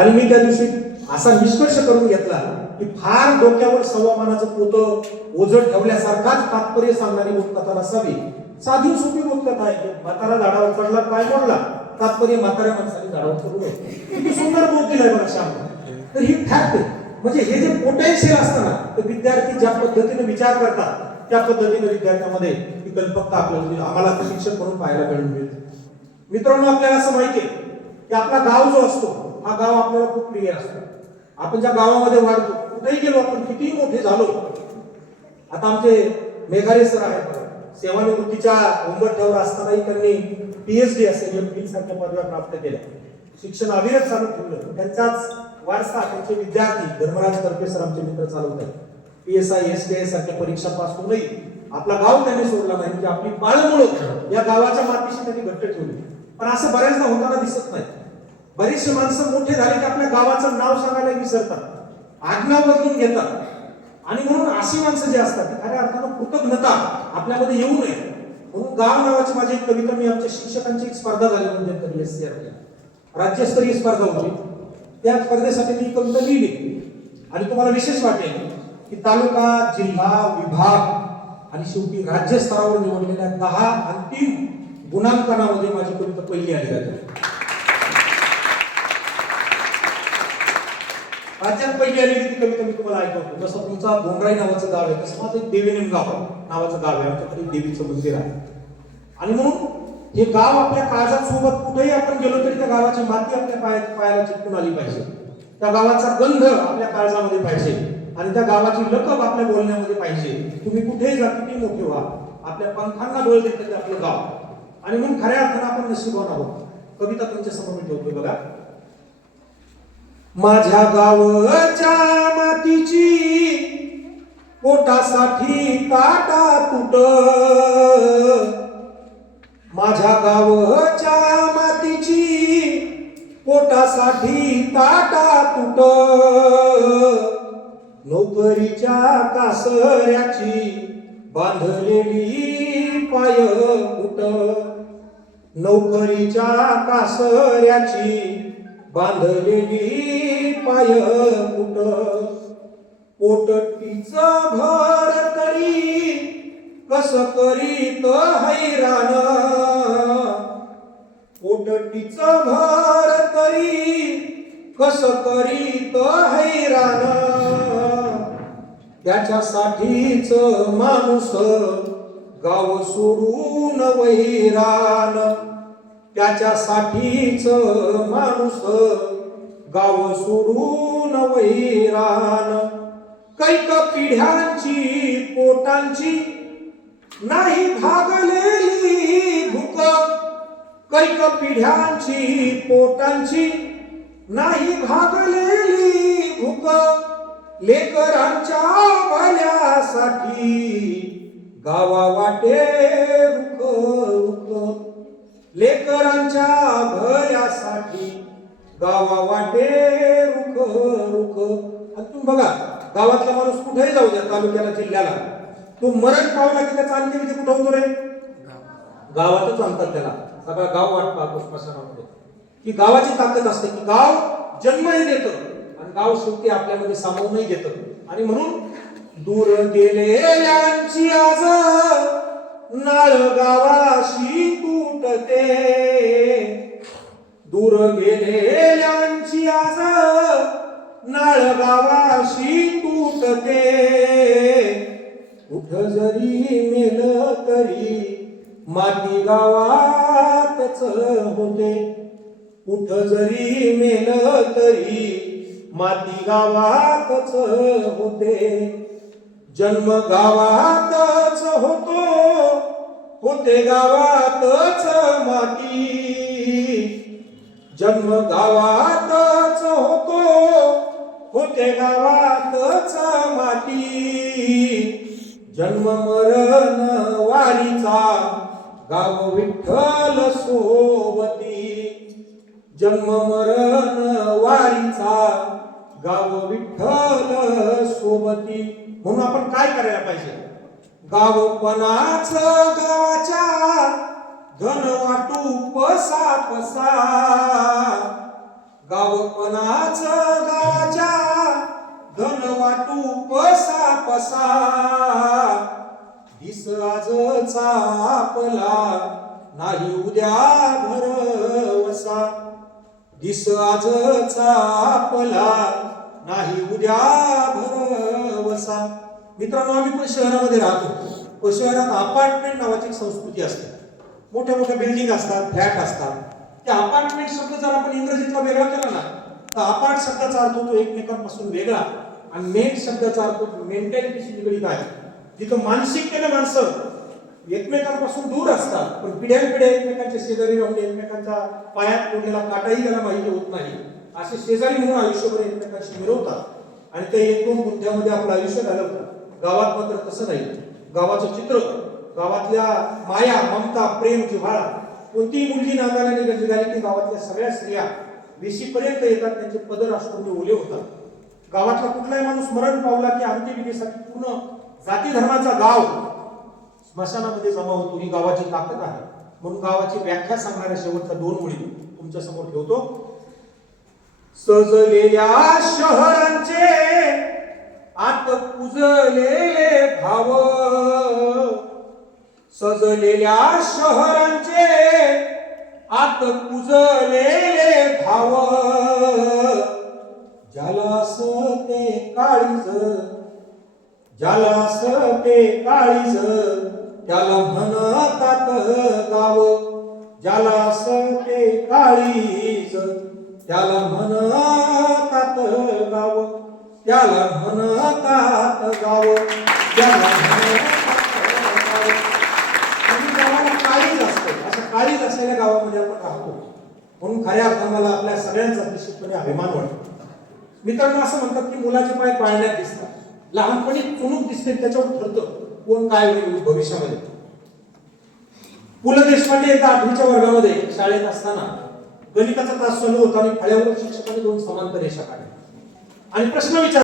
आणि मी त्या दिवशी असा निष्कर्ष करून घेतला की फार डोक्यावर सव्वामानाचं पोतं ओझं ठेवल्यासारखाच तात्पर्य सांगणारी बोधकथा नसावी. साधी सोपी बोधकथा आहे की म्हातारा झाडावर चढला, पाय मोडला, तात्पर्य म्हाताऱ्या माणसाने झाडावर चढू नये. किती सुंदर बोध दिलाय बघा श्याम. तर ही फॅक्ट आहे. म्हणजे हे जे पोटेन्शियल असतं ना, तर विद्यार्थी ज्या पद्धतीने विचार करतात त्या पद्धतीने विद्यार्थ्यांमध्ये ही कल्पकता आपल्याला आम्हाला शिक्षक म्हणून पाहायला मिळते. मित्रांनो, आपल्याला असं माहिती आहे की आपला गाव जो असतो हा गाव आपल्याला खूप प्रिय असतो. आपण ज्या गावामध्ये वाढतो, कुठेही गेलो आपण, कितीही मोठे झालो. आता आमचे मेघारे सर आहेत, सेवानिवृत्तीच्या उंबरठ्यावर असतानाही त्यांनी PhD असेल MPhil सारख्या पदव्या प्राप्त केल्या. शिक्षण अविरत चालू ठेवलं. त्यांचाच वारसा त्यांचे विद्यार्थी धर्मराज करपे सर आमचे मित्र चालवतात. PSI STI सारख्या परीक्षा पास होऊनही आपला गाव त्यांनी सोडला नाही. म्हणजे आपली बाळमुळं या गावाच्या मातीशी त्यांनी घट्ट ठेवली. पण असं बऱ्याचदा होताना दिसत नाही. बरीचशी माणसं मोठे झाले की आपल्या गावाचं नाव सांगायला विसरतात, आडनाव बदलून घेतात. आणि म्हणून अशी माणसं जी असतात ती खऱ्या अर्थानं कृतज्ञता आपल्यामध्ये येऊ नये म्हणून गाव नावाची माझी एक कविता, मी आमच्या शिक्षकांची एक स्पर्धा झाली म्हणजे SCR राज्यस्तरीय स्पर्धा होती. त्या स्पर्धेसाठी मी कविता लिहिली. आणि तुम्हाला विशेष वाटेल की तालुका, जिल्हा, विभाग आणि शेवटी राज्य स्तरावर निवडलेल्या 10 अंतिम गुणांकनामध्ये माझी कविता पहिली आली आहे. राज्यात पहिली आलेली ती कविता मी तुम्हाला ऐकवतो. जसं तुमचा डोंगराई नावाचं गाव आहे, तसं माझं एक देवीनेमगाव नावाचं गाव आहे. आमच्याकडे देवीचं मंदिर आहे. आणि म्हणून हे गाव आपल्या काळजासोबत कुठेही आपण गेलो तरी त्या गावाची माती आपल्या पायाला चिटकून आली पाहिजे. त्या गावाचा गंध आपल्या काळजामध्ये पाहिजे आणि त्या गावाची लकब आपल्या बोलण्यामध्ये पाहिजे. तुम्ही कुठेही जा, किती मोठे व्हा, आपल्या पंखांना बळ देतं ते आपलं गाव. आणि म्हणून खऱ्या अर्थानं आपण नशीबवान आहोत. कविता तुमच्या समोर मी ठेवतोय बघा. माझ्या गावच्या मातीची पोटासाठी ताटा तुट, माझ्या गावच्या मातीची पोटासाठी ताटा तुट, नोकरीच्या कासऱ्याची बांधलेली पाय फुट, नोकरीच्या कासऱ्याची बांधलेली पाय फुट, पोटटीच भर तरी कस करीत हैराण, पोटटीच भर तरी कस करीत हैराण, त्याच्यासाठीच माणूस गाव सोडून वैराण, त्याच्यासाठीच माणूस गाव सोडून वैराण, कैक पिढ्यांची पोटांची नाही भागलेली भूक, कैक पिढ्यांची पोटांची नाही भागलेली भूक, लेकरांच्या भल्यासाठी गावा वाटे रुख रुख, लेकरांच्या भल्यासाठी गावा वाटे रुख रुख. आणि तुम्ही बघा, गावातला माणूस कुठेही जाऊ द्या, तालुक्याला, जिल्ह्याला, तो मरण पावला की त्याचा अंतिम विधी कुठं होतो रे? गावातच आणतात त्याला. सगळा गाव वाट पाहतो स्मशानामध्ये. की गावाची ताकद असते की गाव जन्मही देतं आणि गाव शेवटी आपल्यामध्ये सामावूनही घेतं. आणि म्हणून दूर गेलेल्यांची आज नाळ गावाशी तुटते, दूर गेलेल्यांची आज नाळ गावाशी तुटते, कुठ जरी मेल तरी माती गावातच होते, कुठ जरी मेल तरी माती गावातच होते, जन्म गावातच होतो, होते गावातच माती, जन्म गावातच होतो, होते गावातच माती, जन्म मरण वारीचा गाव विठ्ठल सोबती, जन्म मरण वारीचा गाव विठ्ठल सोबती. म्हणून आपण काय करायला पाहिजे? गावपणाच गावाच्या धन वाटू पसा पसा, गाव कोणाच गावाच्या धन वाटू पसा पसा दिस आजचा आपला नाही उद्या भरवसा दिस आजचा आपला नाही उद्या भरवसा. मित्रांनो, आम्ही पण शहरामध्ये राहतो. पण शहरात अपार्टमेंट नावाची एक संस्कृती असते. मोठ्या मोठ्या बिल्डिंग असतात, फ्लॅट असतात. त्या अपार्टमेंट शब्द जर आपण इंग्रजीतला वेगळा केला ना तर अपार्ट शब्दाचा अर्थ होतो एकमेकांपासून वेगळा आणि मेंट शब्दाचा अर्थ मेंटॅलिटीशी निगडीत आहे. जिथं मानसिकतेने माणसं एकमेकांपासून दूर असतात पण पिढ्यानपिढ्या एकमेकांच्या शेजारी राहून एकमेकांच्या पायात पडलेला काटाही त्याला माहिती होत नाही असे शेजारी म्हणून आयुष्यभर एकमेकांशी मिळवतात आणि ते एक दोन मुद्द्यामध्ये आपलं आयुष्य घालवतात. गावात मात्र तसं नाही. गावाचं चित्र, गावातल्या माया, ममता, प्रेम, जिव्हाळा, कोणतीही मुलगी नांदायला निघाली की गावातल्या सगळ्या स्त्रिया वेशीपर्यंत येतात, त्यांचे पदर अश्रूंनी ओले होतात. गावातला कुठलाही माणूस मरण पावला की अंत्यविधीसाठी पूर्ण जाती धर्माचा गाव स्मशानामध्ये जमा होतो. ही गावाची ताकद आहे. म्हणून गावाची व्याख्या सांगणाऱ्या शेवटच्या दोन ओळी तुमच्या समोर ठेवतो. सजलेल्या शहरांचे आत कुजलेले भाव, सजलेल्या शहरांचे आत कुजलेले भाव, ज्याला असते काळीज, ज्याला असते काळीज त्याला म्हणतात गाव, ज्याला असते काळीज त्याला म्हणतात गाव, त्याला म्हणतात गाव, त्याला म्हणतात गाव. आणि गावाला काळीज असते. अशा काळीज असलेल्या गावामध्ये आपण राहतो म्हणून खऱ्या अर्थाने आपल्या सगळ्यांचा निश्चितपणे अभिमान वाटतो. मित्रांनो, असं म्हणतात की मुलाचे पाय पाळण्यात दिसतात. लहानपणी चुणूक दिसते, त्याच्यावर ठरतं कोण काय होईल भविष्यामध्ये. पु ल देशपांडे एकदा 8वीच्या वर्गामध्ये शाळेत असताना गणिताचा तास चालू होता आणि फळ्यावर शिक्षकाने 2 समांतर रेषा काढल्या आणि प्रश्न विचारला.